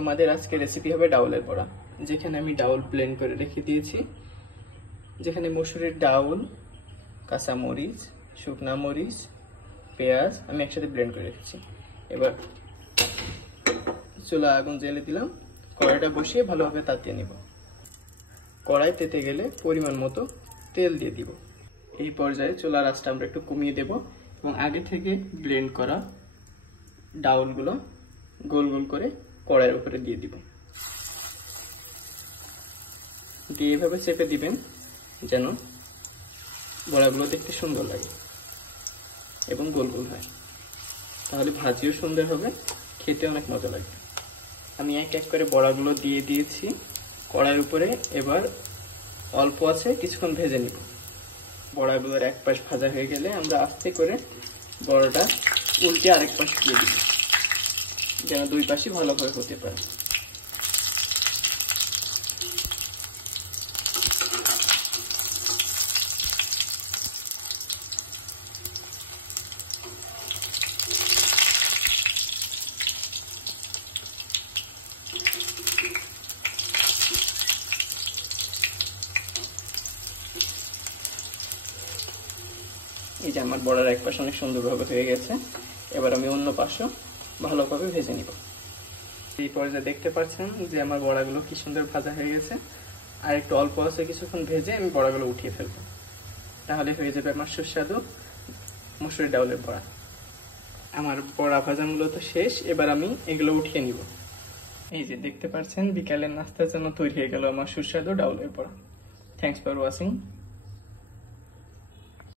আমাদের আজকে রেসিপি হবে ডাউলের বড়া, যেখানে আমি ডাউল ব্লেন্ড করে রেখে দিয়েছি, যেখানে মসুরের ডাউল, কাঁচা মরিচ, শুকনা মরিচ, পেঁয়াজ আমি একসাথে ব্লেন্ড করে রেখেছি। এবার চুলা আগুন জ্বেলে দিলাম, কড়াইটা বসিয়ে ভালোভাবে তাতিয়ে নিব। কড়াই তেতে গেলে পরিমাণ মতো তেল দিয়ে দিব। এই পর্যায়ে চুলার আঁচটা আমরা একটু কমিয়ে দেব এবং আগে থেকে ব্লেন্ড করা ডাউলগুলো গোল গোল করে কড়াইয়ের উপরে দিয়ে দিব। দিয়ে এভাবে চেপে দিবেন যেন বড়াগুলো দেখতে সুন্দর লাগে এবং গোল গোল হয়, তাহলে ভাজিও সুন্দর হবে, খেতে অনেক মজা লাগবে। আমি এক এক করে বড়াগুলো দিয়ে দিয়েছি কড়াইয়ের উপরে। এবার অল্প আছে কিছুক্ষণ ভেজে নিব। বড়াগুলোর এক পাশ ভাজা হয়ে গেলে আমরা আস্তে করে বড়াটা উল্টে আরেক পাশ দিয়ে দিব, যেন দুই পাশই ভালোভাবে হতে পারে। এই যে আমার বড়ার এক পাশ অনেক সুন্দরভাবে হয়ে গেছে। এবার আমি অন্য পাশও ভালোভাবে ভেজে নিব। এই পর্যায়ে দেখতে পাচ্ছেন যে আমার বড়াগুলো কি সুন্দর ভাজা হয়ে গেছে। আর একটু অল্প আছে কিছুক্ষণ ভেজে আমি বড়াগুলো উঠিয়ে ফেলবো, তাহলে হয়ে যাবে আমার সুস্বাদু মসুরি ডাউলের বড়া। আমার বড়া ভাজাগুলো তো শেষ, এবার আমি এগুলো উঠিয়ে নিব। এই যে দেখতে পাচ্ছেন বিকালের নাস্তার জন্য তৈরি হয়ে গেল আমার সুস্বাদু ডাউলের বড়া। Thanks for watching.